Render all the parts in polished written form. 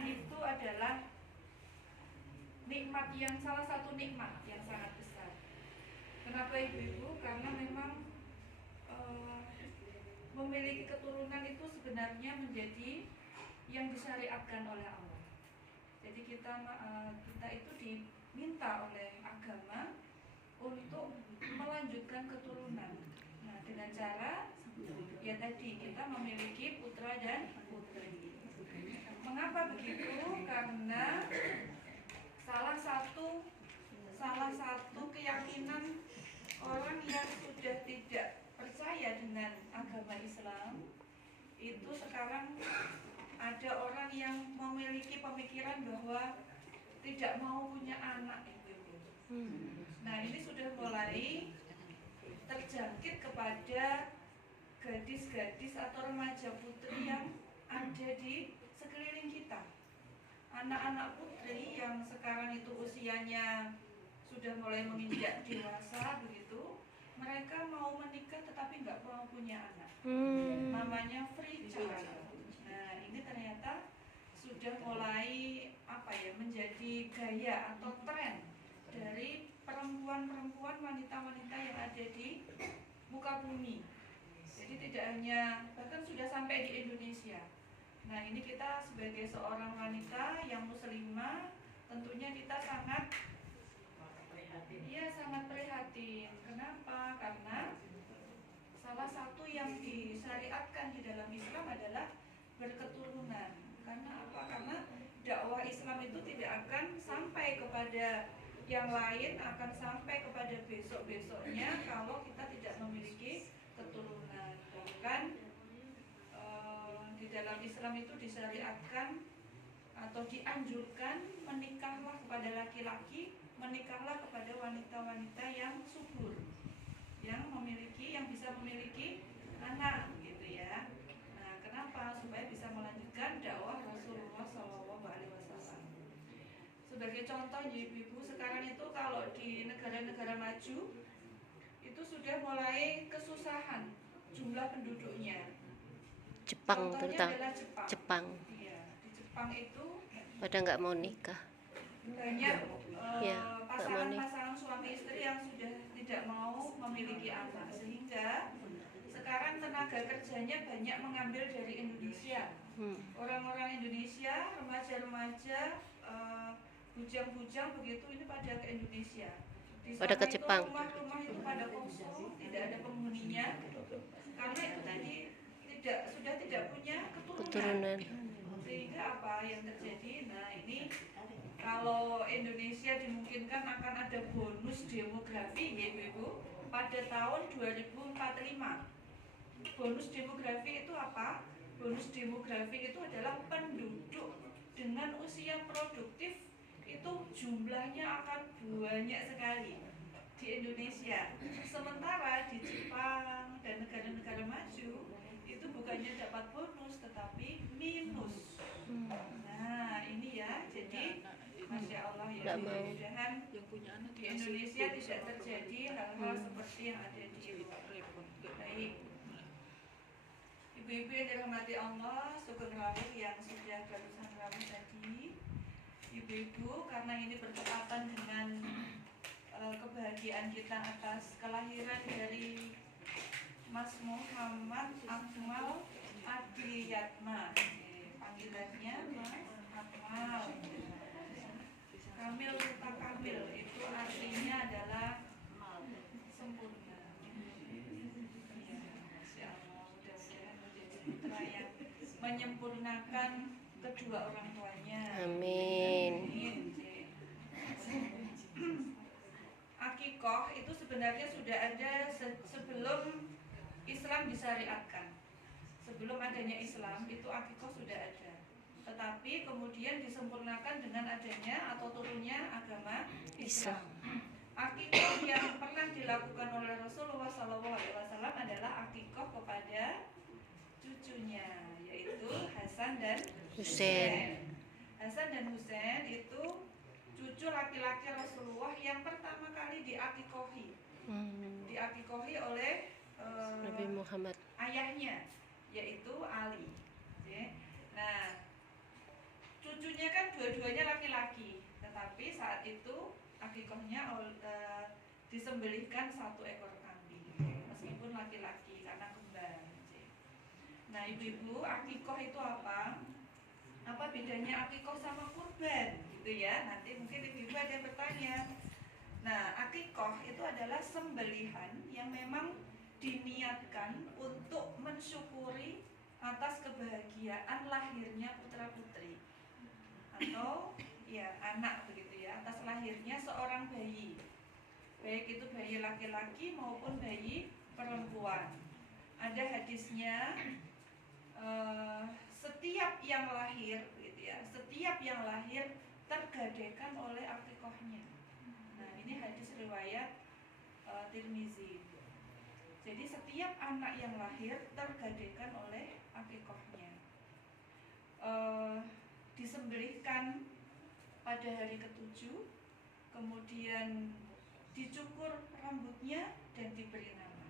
keturunan itu adalah nikmat yang salah satu nikmat yang sangat besar. Kenapa ibu-ibu? Karena memang memiliki keturunan itu sebenarnya menjadi yang disyariatkan oleh Allah. Jadi kita itu diminta oleh agama untuk melanjutkan keturunan. Nah, dengan cara ya tadi kita memiliki putra dan putri. Mengapa begitu? Karena salah satu keyakinan orang yang sudah tidak percaya dengan agama Islam itu sekarang ada orang yang memiliki pemikiran bahwa tidak mau punya anak itu. Nah, ini sudah mulai terjangkit kepada gadis-gadis atau remaja putri yang ada di sekeliling kita. Anak-anak putri yang sekarang itu usianya sudah mulai menginjak dewasa begitu, mereka mau menikah tetapi nggak mau punya anak. Namanya free child. Nah, ini ternyata sudah mulai menjadi gaya atau tren dari perempuan-perempuan, wanita-wanita yang ada di muka bumi. Jadi tidak hanya, bahkan sudah sampai di Indonesia. Nah, ini kita sebagai seorang wanita yang muslimah, tentunya kita sangat prihatin. Kenapa? Karena salah satu yang disyariatkan di dalam Islam adalah berketurunan. Karena apa? Karena dakwah Islam itu tidak akan sampai kepada yang lain, akan sampai kepada besok-besoknya kalau kita tidak memiliki keturunan. Bahkan di dalam Islam itu disyariatkan atau dianjurkan menikahlah kepada laki-laki, menikahlah kepada wanita-wanita yang subur, yang bisa memiliki anak gitu ya. Nah, kenapa? Supaya bisa melanjutkan dakwah Rasulullah SAW. Sebagai contoh ibu-ibu, sekarang itu kalau di negara-negara maju itu sudah mulai kesusahan jumlah penduduknya. Jepang terutama Jepang. Iya, di Jepang itu pada nggak mau nikah. Banyak pasangan-pasangan suami istri yang sudah tidak mau memiliki anak, sehingga sekarang tenaga kerjanya banyak mengambil dari Indonesia. Orang-orang Indonesia, remaja-remaja, bujang-bujang begitu ini pada ke Indonesia. Di sana pada ke Jepang. Rumah-rumah itu pada kosong, tidak ada penghuninya, karena itu tadi sudah tidak punya keturunan. Sehingga apa yang terjadi? Nah, ini kalau Indonesia dimungkinkan akan ada bonus demografi ya Ibu, pada tahun 2045. Bonus demografi itu apa? Bonus demografi itu adalah penduduk dengan usia produktif itu jumlahnya akan banyak sekali di Indonesia. Sementara di Jepang dan negara-negara maju itu bukannya dapat bonus tetapi minus. Nah, ini ya, jadi Masya Allah ya, mudah-mudahan di Indonesia tidak terjadi hal-hal seperti yang ada di luar. Baik, ibu-ibu yang dirahmati Allah, syukur rawuh yang sudah barusan rawuh tadi. Ibu-ibu, karena ini bertepatan dengan kebahagiaan kita atas kelahiran dari Mas Muhammad Akmal Adliyatma, panggilannya Mas Akmal Kamil Ruta Kamil, itu artinya adalah sempurna. Masya Allah, mudah-mudahan menjadi putra yang menyempurnakan kedua orang tuanya. Amin. Akikoh itu sebenarnya sudah ada sebelum Islam disyariatkan. Sebelum adanya Islam itu akikoh sudah ada. Tetapi kemudian disempurnakan dengan adanya atau turunnya agama Islam. Akikoh yang pernah dilakukan oleh Rasulullah SAW adalah akikoh kepada cucunya, yaitu Hasan dan Husain. Hasan dan Husain itu cucu laki-laki Rasulullah yang pertama kali diakikohi. Diakikohi oleh Nabi Muhammad, ayahnya, yaitu Ali. Nah, cucunya dua-duanya laki-laki, tetapi saat itu akikohnya disembelihkan 1 ekor kambing, meskipun laki-laki karena kembar. Nah ibu-ibu, akikoh itu apa? Apa bedanya akikoh sama kurban? Gitu ya. Nanti mungkin ibu-ibu ada yang bertanya. Nah, akikoh itu adalah sembelihan yang memang diniatkan untuk mensyukuri atas kebahagiaan lahirnya putra-putri atau ya anak begitu ya, atas lahirnya seorang bayi, baik itu bayi laki-laki maupun bayi perempuan. Ada hadisnya, setiap yang lahir gitu ya, setiap yang lahir tergadaikan oleh akikohnya. Nah ini hadis riwayat Tirmizi. Jadi setiap anak yang lahir tergadaikan oleh akikohnya. Disembelihkan pada hari ke-7, kemudian dicukur rambutnya dan diberi nama.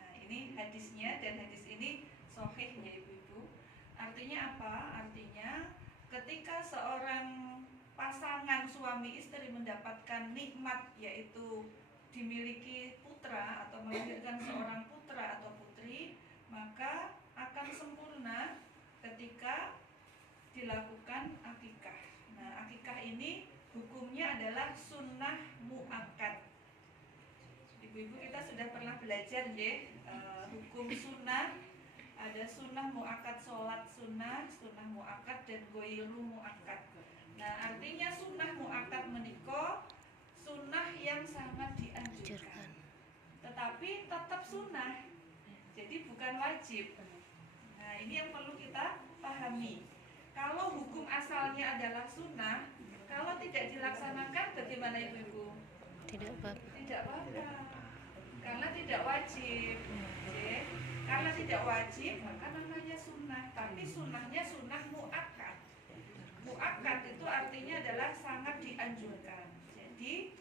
Nah ini hadisnya, dan hadis ini sahih ya ibu-ibu. Artinya apa? Artinya ketika seorang pasangan suami istri mendapatkan nikmat, yaitu dimiliki putra atau melahirkan seorang putra atau putri, maka akan sempurna ketika dilakukan akikah. Nah akikah ini hukumnya adalah sunnah muakkad. Ibu-ibu kita sudah pernah belajar ya, hukum sunnah. Ada sunnah muakkad sholat sunnah, sunnah muakkad dan goiru muakkad. Nah artinya sunnah muakkad menikah sunnah yang sangat dianjurkan, tetapi tetap sunnah, jadi bukan wajib. Nah ini yang perlu kita pahami. Kalau hukum asalnya adalah sunnah, kalau tidak dilaksanakan bagaimana ibu-ibu? Tidak apa-apa. Tidak apa-apa, karena tidak wajib. Karena tidak wajib maka namanya sunnah, tapi sunnahnya sunnah muakkad. Muakkad itu artinya adalah sangat dianjurkan. Jadi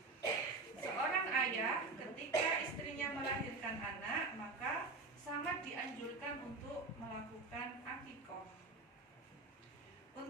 seorang ayah ketika istrinya melahirkan anak, maka sangat dianjurkan untuk melakukan akikoh.